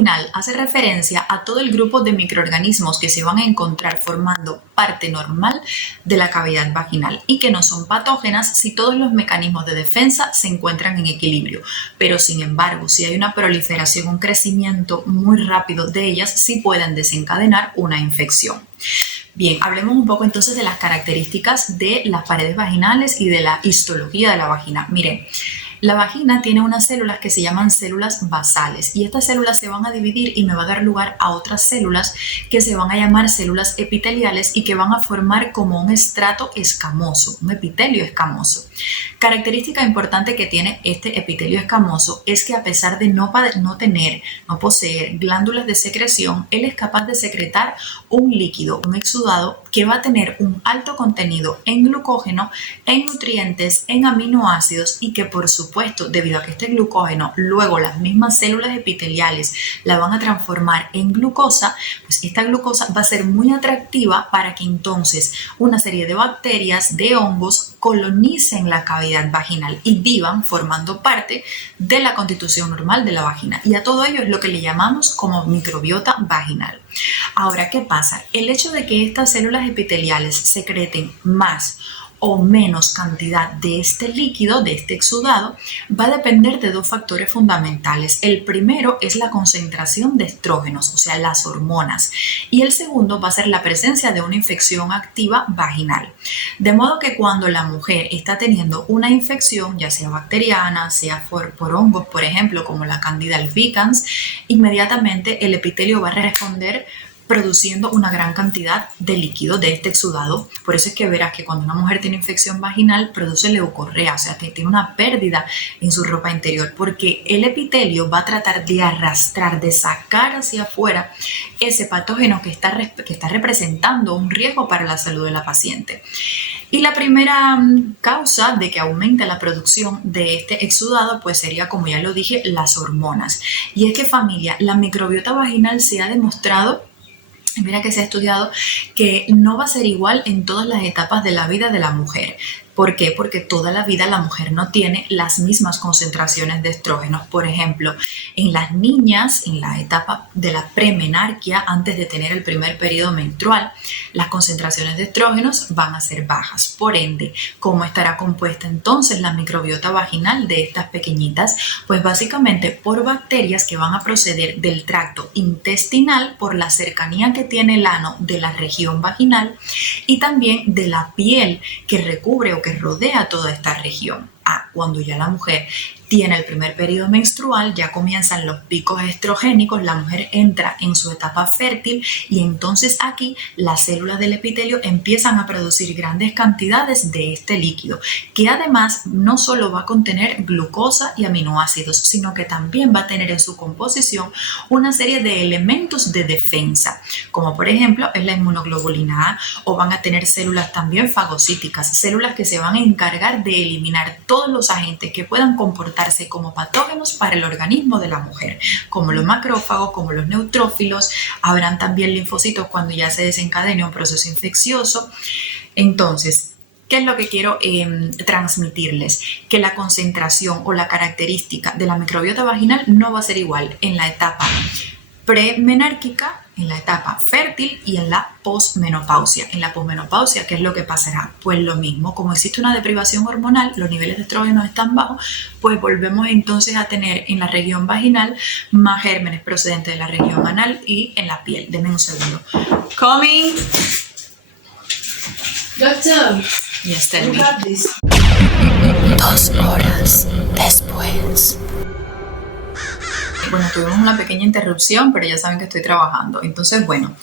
vaginal hace referencia a todo el grupo de microorganismos que se van a encontrar formando parte normal de la cavidad vaginal y que no son patógenas si todos los mecanismos de defensa se encuentran en equilibrio. Pero sin embargo, si hay una proliferación, un crecimiento muy rápido de ellas, sí pueden desencadenar una infección. Bien, hablemos un poco entonces de las características de las paredes vaginales y de la histología de la vagina. Miren, la vagina tiene unas células que se llaman células basales y estas células se van a dividir y me va a dar lugar a otras células que se van a llamar células epiteliales y que van a formar como un estrato escamoso, un epitelio escamoso. Característica importante que tiene este epitelio escamoso es que a pesar de no poseer glándulas de secreción, él es capaz de secretar un líquido, un exudado que va a tener un alto contenido en glucógeno, en nutrientes, en aminoácidos y que por supuesto, debido a que este glucógeno luego las mismas células epiteliales la van a transformar en glucosa, pues esta glucosa va a ser muy atractiva para que entonces una serie de bacterias, de hongos, colonicen la cavidad vaginal y vivan formando parte de la constitución normal de la vagina. Y a todo ello es lo que le llamamos como microbiota vaginal. Ahora, ¿qué pasa? El hecho de que estas células epiteliales secreten más o menos cantidad de este líquido, de este exudado, va a depender de dos factores fundamentales. El primero es la concentración de estrógenos, o sea, las hormonas, y el segundo va a ser la presencia de una infección activa vaginal. De modo que cuando la mujer está teniendo una infección, ya sea bacteriana, sea por hongos, por ejemplo, como la Candida albicans, inmediatamente el epitelio va a responder produciendo una gran cantidad de líquido de este exudado. Por eso es que verás que cuando una mujer tiene infección vaginal produce leucorrea, o sea, que tiene una pérdida en su ropa interior, porque el epitelio va a tratar de arrastrar, de sacar hacia afuera ese patógeno que está representando un riesgo para la salud de la paciente. Y la primera causa de que aumente la producción de este exudado, pues sería, como ya lo dije, las hormonas. Y es que, familia, la microbiota vaginal se ha demostrado, mira que se ha estudiado, que no va a ser igual en todas las etapas de la vida de la mujer. ¿Por qué? Porque toda la vida la mujer no tiene las mismas concentraciones de estrógenos. Por ejemplo, en las niñas, en la etapa de la premenarquia, antes de tener el primer periodo menstrual, las concentraciones de estrógenos van a ser bajas. Por ende, ¿cómo estará compuesta entonces la microbiota vaginal de estas pequeñitas? Pues básicamente por bacterias que van a proceder del tracto intestinal por la cercanía que tiene el ano de la región vaginal y también de la piel que recubre o que rodea toda esta región. Cuando ya la mujer tiene el primer periodo menstrual, ya comienzan los picos estrogénicos, la mujer entra en su etapa fértil y entonces aquí las células del epitelio empiezan a producir grandes cantidades de este líquido, que además no solo va a contener glucosa y aminoácidos, sino que también va a tener en su composición una serie de elementos de defensa, como por ejemplo es la inmunoglobulina A, o van a tener células también fagocíticas, células que se van a encargar de eliminar todos los agentes que puedan comportarse como patógenos para el organismo de la mujer, como los macrófagos, como los neutrófilos. Habrán también linfocitos cuando ya se desencadene un proceso infeccioso. Entonces, ¿qué es lo que quiero transmitirles? Que la concentración o la característica de la microbiota vaginal no va a ser igual en la etapa premenárquica, en la etapa fértil y en la posmenopausia. En la posmenopausia, ¿qué es lo que pasará? Pues lo mismo, como existe una deprivación hormonal, los niveles de estrógenos están bajos, pues volvemos entonces a tener en la región vaginal más gérmenes procedentes de la región anal y en la piel. Denme un segundo. Coming. Doctor. Yes, tell me. 2 horas después. Bueno, tuvimos una pequeña interrupción, pero ya saben que estoy trabajando. Entonces, bueno,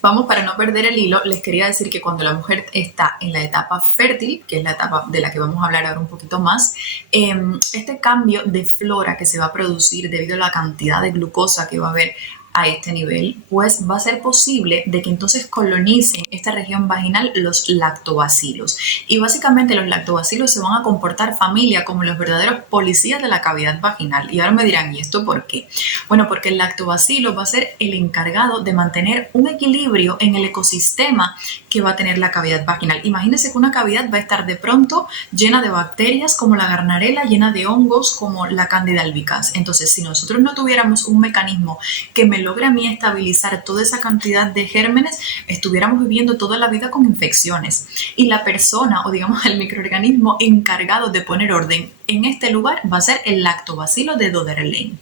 vamos, para no perder el hilo, les quería decir que cuando la mujer está en la etapa fértil, que es la etapa de la que vamos a hablar ahora un poquito más, este cambio de flora que se va a producir debido a la cantidad de glucosa que va a haber a este nivel, pues va a ser posible de que entonces colonicen esta región vaginal los lactobacilos. Y básicamente los lactobacilos se van a comportar, familia, como los verdaderos policías de la cavidad vaginal. Y ahora me dirán, ¿y esto por qué? Bueno, porque el lactobacilo va a ser el encargado de mantener un equilibrio en el ecosistema que va a tener la cavidad vaginal. Imagínense que una cavidad va a estar de pronto llena de bacterias como la Gardnerella, llena de hongos como la Candida albicans. Entonces, si nosotros no tuviéramos un mecanismo que me logre a mí estabilizar toda esa cantidad de gérmenes, estuviéramos viviendo toda la vida con infecciones. Y la persona, o digamos el microorganismo encargado de poner orden en este lugar va a ser el lactobacilo de Doderlein.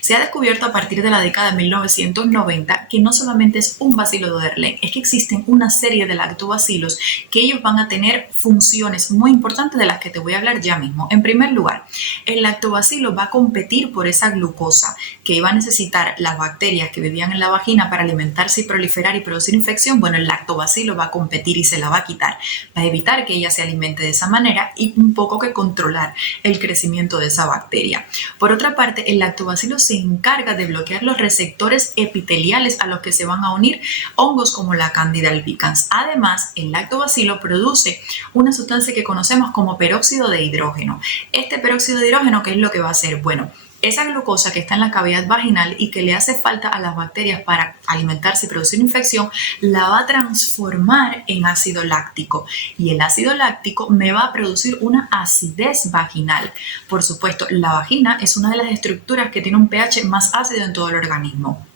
Se ha descubierto a partir de la década de 1990 que no solamente es un bacilo Doderlein, es que existen una serie de lactobacilos que ellos van a tener funciones muy importantes de las que te voy a hablar ya mismo. En primer lugar, el lactobacilo va a competir por esa glucosa que iba a necesitar las bacterias que vivían en la vagina para alimentarse y proliferar y producir infección. Bueno, el lactobacilo va a competir y se la va a quitar, va a evitar que ella se alimente de esa manera y un poco que controlar el crecimiento de esa bacteria. Por otra parte, el lactobacilo se encarga de bloquear los receptores epiteliales a los que se van a unir hongos como la Candida albicans. Además, el lactobacilo produce una sustancia que conocemos como peróxido de hidrógeno. Este peróxido de hidrógeno, ¿qué es lo que va a hacer? Bueno, esa glucosa que está en la cavidad vaginal y que le hace falta a las bacterias para alimentarse y producir infección, la va a transformar en ácido láctico. Y el ácido láctico me va a producir una acidez vaginal. Por supuesto, la vagina es una de las estructuras que tiene un pH más ácido en todo el organismo.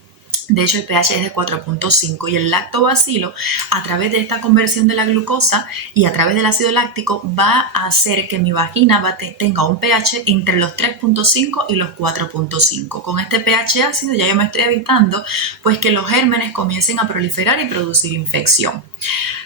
De hecho, el pH es de 4.5 y el lactobacilo, a través de esta conversión de la glucosa y a través del ácido láctico, va a hacer que mi vagina tenga un pH entre los 3.5 y los 4.5. Con este pH ácido ya yo me estoy evitando pues que los gérmenes comiencen a proliferar y producir infección.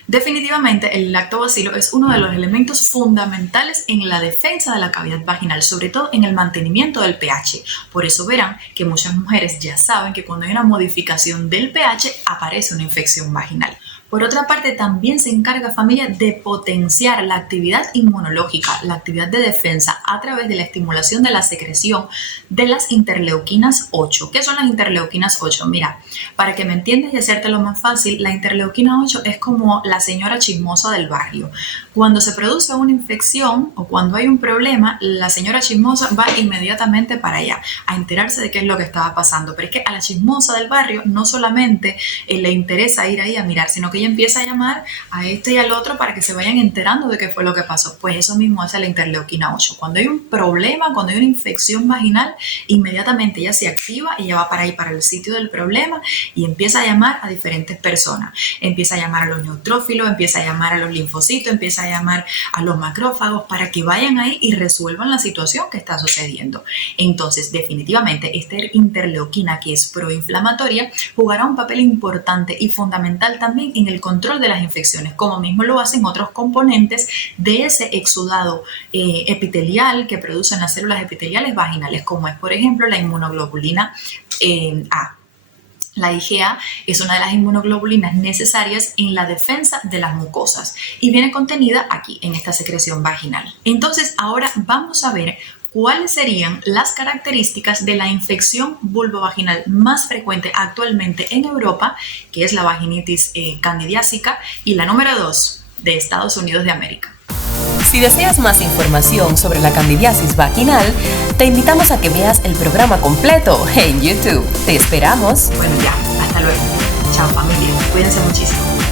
Definitivamente, el lactobacilo es uno de los elementos fundamentales en la defensa de la cavidad vaginal, sobre todo en el mantenimiento del pH. Por eso verán que muchas mujeres ya saben que cuando hay una modificación del pH aparece una infección vaginal. Por otra parte, también se encarga, familia, de potenciar la actividad inmunológica, la actividad de defensa a través de la estimulación de la secreción de las interleuquinas 8. ¿Qué son las interleuquinas 8? Mira, para que me entiendas y hacértelo más fácil, la interleuquina 8 es como la señora chismosa del barrio. Cuando se produce una infección o cuando hay un problema, la señora chismosa va inmediatamente para allá a enterarse de qué es lo que estaba pasando. Pero es que a la chismosa del barrio no solamente le interesa ir ahí a mirar, sino que ella empieza a llamar a este y al otro para que se vayan enterando de qué fue lo que pasó. Pues eso mismo hace la interleuquina 8. Cuando hay un problema, cuando hay una infección vaginal, inmediatamente ella se activa y ella va para ahí, para el sitio del problema, y empieza a llamar a diferentes personas. Empieza a llamar a los neutrófilos, empieza a llamar a los linfocitos, empieza a llamar a los macrófagos para que vayan ahí y resuelvan la situación que está sucediendo. Entonces, definitivamente, esta interleuquina, que es proinflamatoria, jugará un papel importante y fundamental también en el control de las infecciones, como mismo lo hacen otros componentes de ese exudado epitelial que producen las células epiteliales vaginales, como es, por ejemplo, la inmunoglobulina A. La IgA es una de las inmunoglobulinas necesarias en la defensa de las mucosas y viene contenida aquí, en esta secreción vaginal. Entonces, ahora vamos a ver cuáles serían las características de la infección vulvovaginal más frecuente actualmente en Europa, que es la vaginitis candidiásica, y la número 2 de Estados Unidos de América. Si deseas más información sobre la candidiasis vaginal, te invitamos a que veas el programa completo en YouTube. ¡Te esperamos! Bueno, ya, hasta luego. Chao, familia. Cuídense muchísimo.